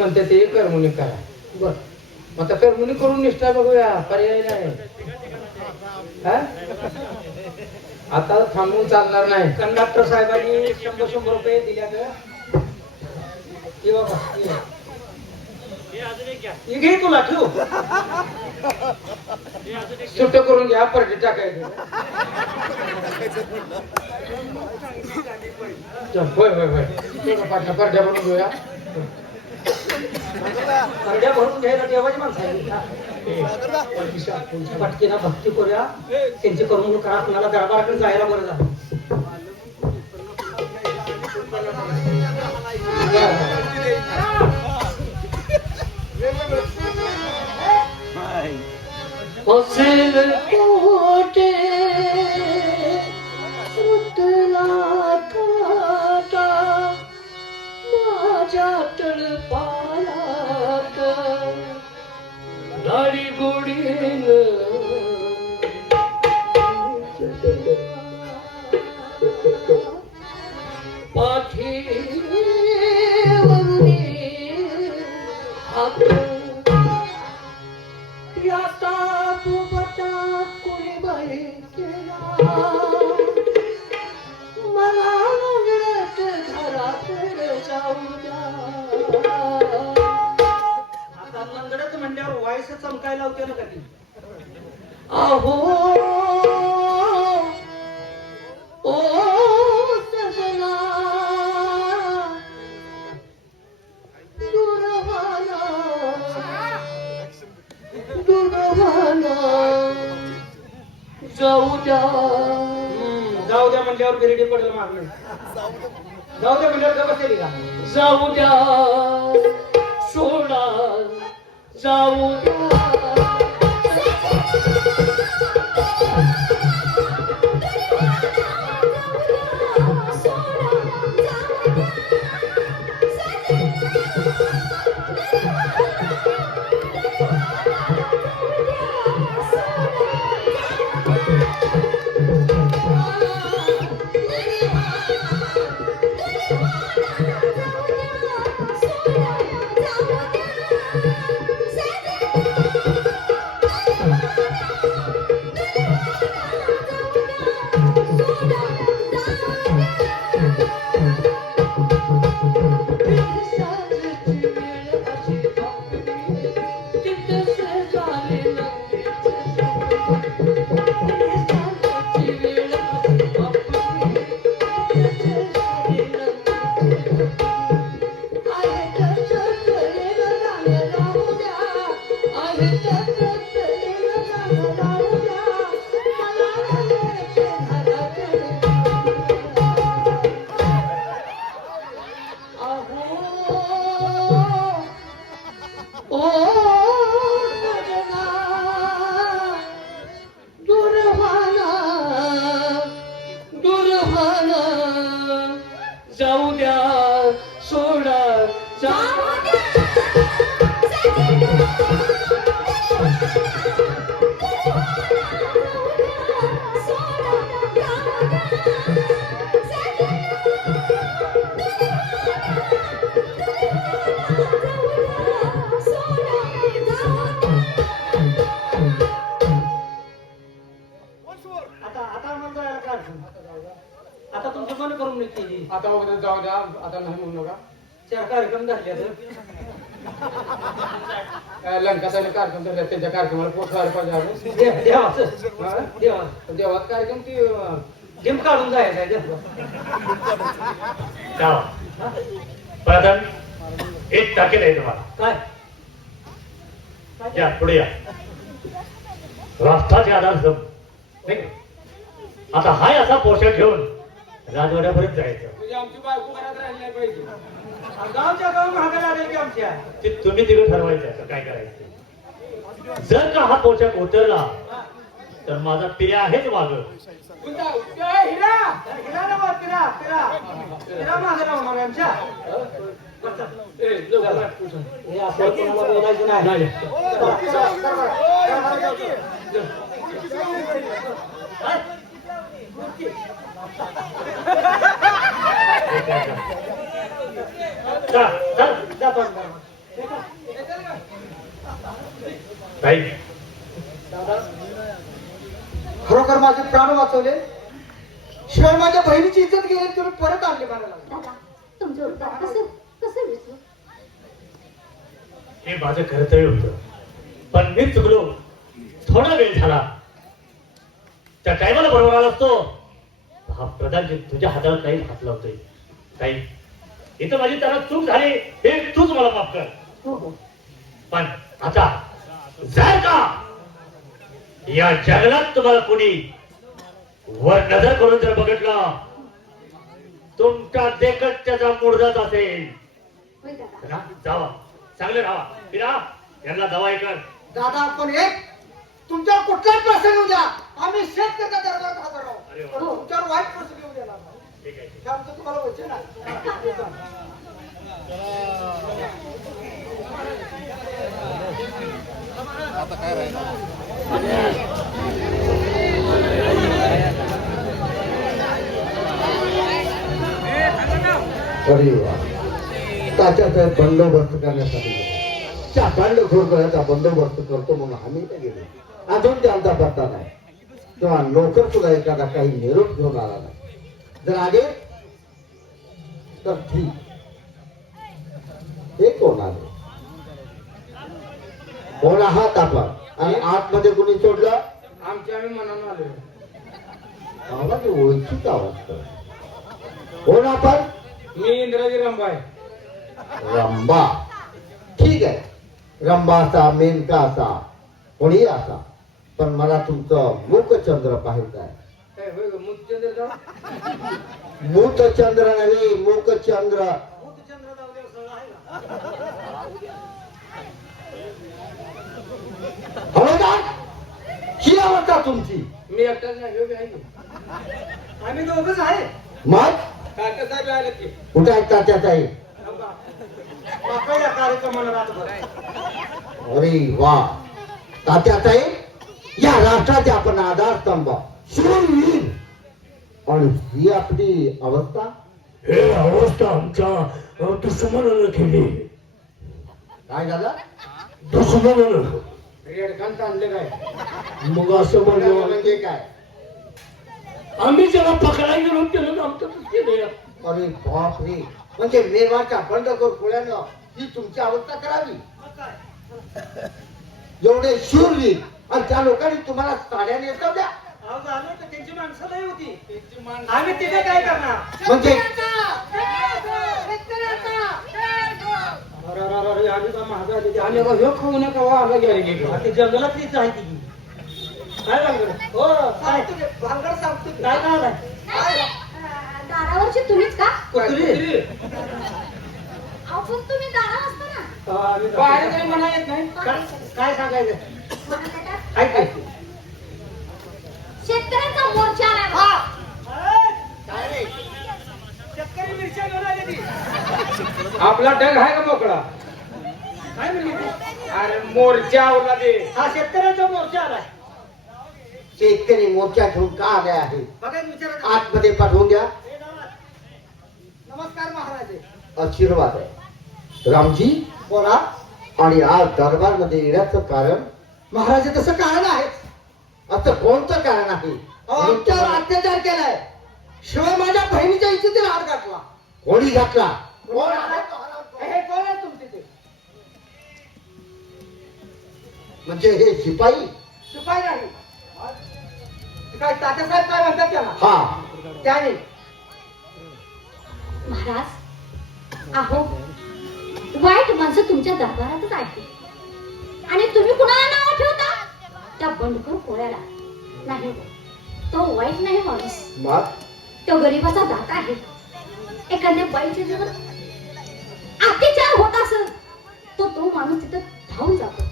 म्हणते ते कर्मणी करा. बर आता कर्मणी करून निष्ठा बघूया, पर्याय नाही. आता थांबून चालणार नाही. कंडक्टर साहेबांनी 100 रुपये दिल्या ग. घे तुला ठेव. सुट्ट करून घ्या, परत टाकायचं. होय होय होय पाटला परड्या बनवून घेऊया. परड्या भरून घ्यायला देवाची माणसं आहे. पटकीना भक्ती करूया, त्यांची करमणूक करा. कुणाला दरबाराकडे जायला बरं झालं. असेल कोटे सुटला काटा माझ्या तळपायात दाढी गोडीन पाठीवरून हात याता फुबटा कोणी बाई केला मला लंगडत घराकडे जाऊ द्या. आता लंगडत म्हणल्यावर व्हायस चमकायला होते ना कधी. अहो ओ सजना दुर्वाना जाऊ द्या. जाऊ द्या म्हणल्यावर गिरडी पडलं मागणं. जाऊ द्या म्हणल्यावर का बसेल का. जाऊ द्या सोडा जाऊ द्या. जाऊ द्या सोडा जाऊ आता तुमचं मन करून निघते. आता वगैरे जाऊ द्या, आता नाही म्हणू नका. 4 कार्यक्रम झाले. लंकाचा कार्यक्रम झाला, त्यांच्या कार्यक्रमाला पोचवायला पाहिजे आपण. देवाचा कार्यक्रम ती जिम काढून जायचं. प्रधान एक टाकेल आहे तुम्हाला. काय या पुढे या. राष्ट्राचे आधार सब आता हाय असा पोशाख घेऊन राजवाड्यापर्यंत जायचं. म्हणजे आमची बायको घरात राहिली नाही पाहिजे. गावच्या गाव महागाला आले की आमच्या. ते तुम्ही तिकडे ठरवायचं आता काय करायचं. जर का हा पोशाख उतरला तर माझा पिर्या आहेच माग. हिरा मागे राहणार आमच्या. हे असं कोणाला बोलायचं नाही. ताई दादा खरोखर माझे प्राण वाचवले, शिवाय माझ्या बहिणीची इज्जत गेली तुम्ही परत आणले मला. दादा तुमचं उपकार कसं कसं विसरू? हे माझं कर्तव्य होतं, पण मी चुकलो. थोडा वेळ झाला, त्या टायमाला बरोबर आला असतो. हा प्रधानजी तुझ्या हाताला काही हात लावतोय. ताई इथं माझी त्याला चूक झाली, हे तूच मला माफ कर. हो हो पण आता जर का या जंगलात तुम्हाला कोणी वर नजर करून जर बघितलं, तुमच्या देखत त्याचा मुर्दाच असेल. होय दादा. ना, जावा चांगले राहा. फिरा यांना दवाई कर. दादा आपण एक तुमच्यावर कुठलाच प्रसंग येऊ द्या, आम्ही शेतकऱ्याच्या दरबारात हजर अरे आहोत. वा. पण तुमच्यावर वाईट प्रसंग येऊ देणार नाही. ठीक आहे. हे आमचं तुम्हाला वचन आहे. अरे वा, तात्याचा बंदोबस्त करण्यासाठी चाकांड घोरगळ्याचा बंदोबस्त करतो म्हणून आम्ही नाही गेलो. अजून त्यांचा पत्ता नाही. तेव्हा नोकर सुद्धा एखादा काही निरोप घेऊन आला नाही. जर आले तर ठीक. हे कोण आले? कोण आहात आपण? आणि आतमध्ये कोणी सोडलं? आमच्या आम्ही मनानं आलो. आवाज ओळखीच आवाज. कोण आपण? मी इंद्राजी रंबाय. रंबा. ठीक आहे, रंबा असा, मेनका असा, कोणी असा, पण मला तुमचं मुखचंद्र पाहायचं आहे. मूतचंद्र नव्हे, मुखचंद्र. हवालदार, ही अवस्था तुमची. मी एकटाच नाही, ह्यो बी आहे की. आम्ही दोघच आहे. मग काका साहेब आले की कुठे आहेत तात्यात आहे? पाकळ्या कार्यक्रमाला राहतो. अरे वा, तात्यात आहे या राष्ट्राचे आपण आधारस्तंभ, शूरवीर. आणि ही आपली अवस्था. हे अवस्था आमच्या दुश्मनानं केली. काय झालं? दुश्मनानं. रेडखान आणले काय? मग असं म्हणलं म्हणजे काय? आम्ही ज्याला पकडायला गेलो त्यानं आमचं केलं. अरे बाप रे, म्हणजे मेवाच्या बंडखोर खोल्यानं ही तुमची अवस्था करावी. एवढे शूरवीर आणि त्या लोकांनी तुम्हाला साड्या नेसवल्या. त्यांची माणसं नाही होती. आम्ही तिथे काय करणार? म्हणजे आम्ही ह्यो खाऊ नका वा आला गेले ते जंगलातलीच आहे ती. काय भानगड? हो काय भानगड सांगतो. काय नाव आहे? दारावरची तुम्हीच का? कुत्री. अहो पण तुम्ही दारावर असता ना. बाहेर काही म्हणा येत नाही. काय सांगायचं? काय काय? शेतकऱ्यांचा मोर्चा आला. शेतकरी मिरच्या घेऊन आले ती. आपला डग आहे का मोकळा? काय म्हणली? अरे मोर्चा आवला दे. हा शेतकऱ्यांचा मोर्चा आलाय. शेतकरी मोर्चा घेऊन का आले आहे? बघा विचारा. आतमध्ये पाठवून द्या. नमस्कार महाराज. आशीर्वाद आहे. रामजी बोला. आणि आज दरबारमध्ये येण्याचं कारण? महाराज तसं कारण आहे. असं कोणतं कारण आहे? आमच्यावर अत्याचार केलाय, शिवाय माझ्या बहिणीच्या इज्जतीला हात घातला. कोणी घातला? कोण आहे? हे कोण आहे तुमचे ते? म्हणजे हे शिपाई? शिपाई नाही. काय तात्यासाहेब काय म्हणतात त्याला? हा. त्याने महाराज अहो वाईट माणसं तुमच्या दरबारातच आहे आणि तुम्ही कुणाला नाव ठेवता? त्या बंडखोर कोळ्याला. नाही हो, तो वाईट नाही माणूस. मग तो गरीबाचा दाता आहे. एखाद्या बाईचे जर अत्याचार होत असेल तो माणूस तिथं धावून जातो.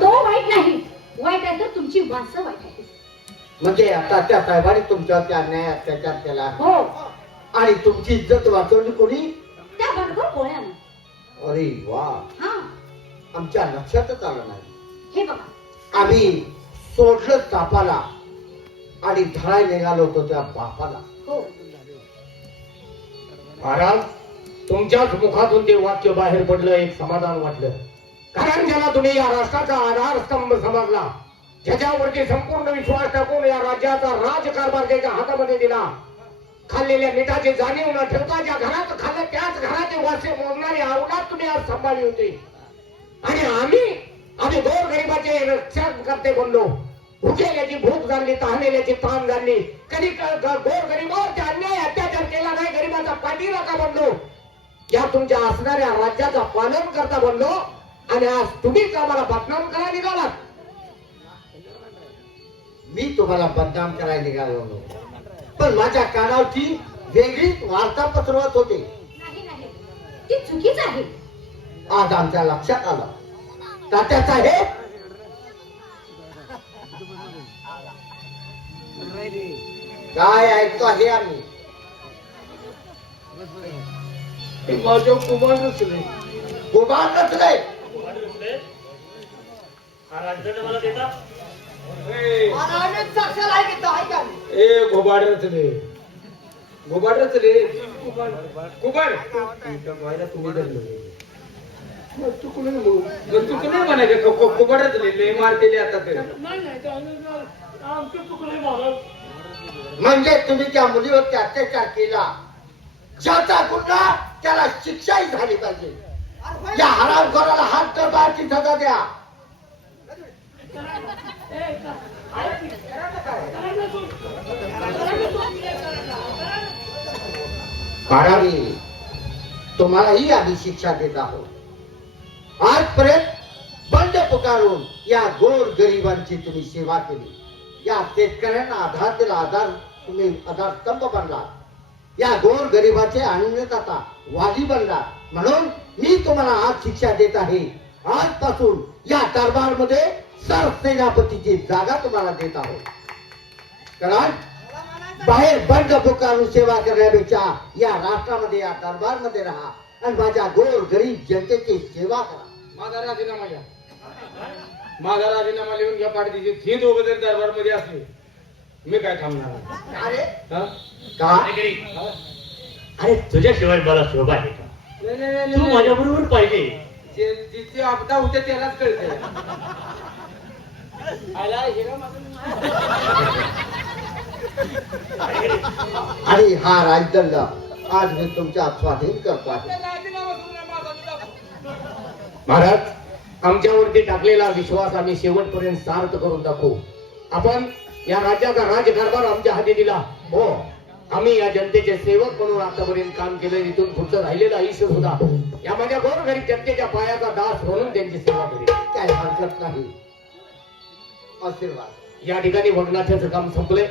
तो वाईट नाही. वाईट आहे तर तुमची माणसं वाईट आहे. म्हणजे आता त्या साहेबांनी तुमच्यावरती अन्याय अत्याचार केला हो, आणि तुमची इज्जत वाचवली कोणी? त्या बंडखोर कोळ्यानं. अरे वा, हा आमच्या लक्षातच आलं नाही. हे बघा, आम्ही सोडलं सापाला आणि धराय निघालो होतो त्या बापाला. हो महाराज तुमच्याच मुखातून ते वाक्य बाहेर पडलं, एक समाधान वाटलं. कारण ज्याला तुम्ही या राष्ट्राचा आधारस्तंभ समजला, ज्याच्यावरती संपूर्ण विश्वास टाकून या राज्याचा राजकारभार त्याच्या हातामध्ये दिला, खाल्लेल्या मिठाची जाणीव न ठेवता ज्या घरात खाल्लं त्याच घराचे वासे मोजणारी अवलाद तुम्ही आज सांभाळली होती. आणि आम्ही गोरगरिबाचे रक्षण करते बनलो. भुकेल्याची भूक झाली, तहानेल्याची ताण झाली, कधी गोरगरिबावरती अन्याय अत्याचार केला नाही, गरीबाचा पाठीराखा बनलो, या तुमच्या असणाऱ्या राज्याचा पालन करता बनलो. आणि आज तुम्हीच आम्हाला बदनाम करायला निघालात. मी तुम्हाला बदनाम करायला निघालो नव्हतो, पण माझ्या कानावरची वेगळीच वार्ता पसरवत होते. नाही नाही, ती चुकीच आहे. आज आमच्या लक्षात आलं, तात्यासाहेब काय ऐकतो आहे आम्ही. माझ्या कुमार नसले. कुमार नसले. हा राजदंड मला देता. ए घोबाड रचले, घोबाड रचले, कुबाड तुम्ही धरलं. चुकलं म्हणायचं, कुबाड रचले मारतेले आता ते. आमचं चुकलंय महाराज. म्हणजे तुम्ही त्या मुलीवरती अत्याचार केला, ज्याचा गुन्हा त्याला शिक्षाही झाली पाहिजे. या हरामखोराला हात दरबारची सजा द्या. बाळावी, तुम्हालाही आम्ही शिक्षा देत आहोत. आजपर्यंत बंड पुकारून या गोर गरिबांची तुम्ही सेवा केली, या शेतकऱ्यांना आधार दिला, तुम्ही आधारस्तंभ बनला, या गोर गरिबाचे अन्नदाता वाली बनला. म्हणून मी तुम्हाला आज शिक्षा देत आहे. आजपासून या दरबारमध्ये सरसेनापतीची जागा तुम्हाला देत आहोत. कारण बाहेर बंड पुकारून सेवा करण्यापेक्षा या राष्ट्रामध्ये, या दरबारमध्ये राहा आणि माझ्या गोर गरीब जनतेची सेवा करा. माझा राजीनामा घ्या, माझा राजीनामा लिहून घ्या पाठीची. ही दोघं जर दरबार मध्ये असले, मी काय थांबणार नाही. अरे हा? का? अरे तुझ्याशिवाय मला शोभा आहे का? तू माझ्या बरोबर पाहिजे. जिथे आपदा होते त्यालाच कळते. आणि हा राजदंड आज मी तुमच्या स्वाधीन करतो आहे. महाराज, आमच्यावरती टाकलेला विश्वास आम्ही शेवटपर्यंत सार्थ करून दाखवू. आपण या राज्याचा राजकारभार आमच्या हाती दिला. हो, आम्ही या जनतेचे सेवक म्हणून आतापर्यंत काम केलं. इथून पुढचं राहिलेलं आयुष्य सुद्धा या माझ्या गोरगरीब जनतेच्या पायाचा दास म्हणून त्यांची सेवा करेल. काही हरकत नाही. आशीर्वाद. या ठिकाणी वगनाथ्याचं काम संपलंय.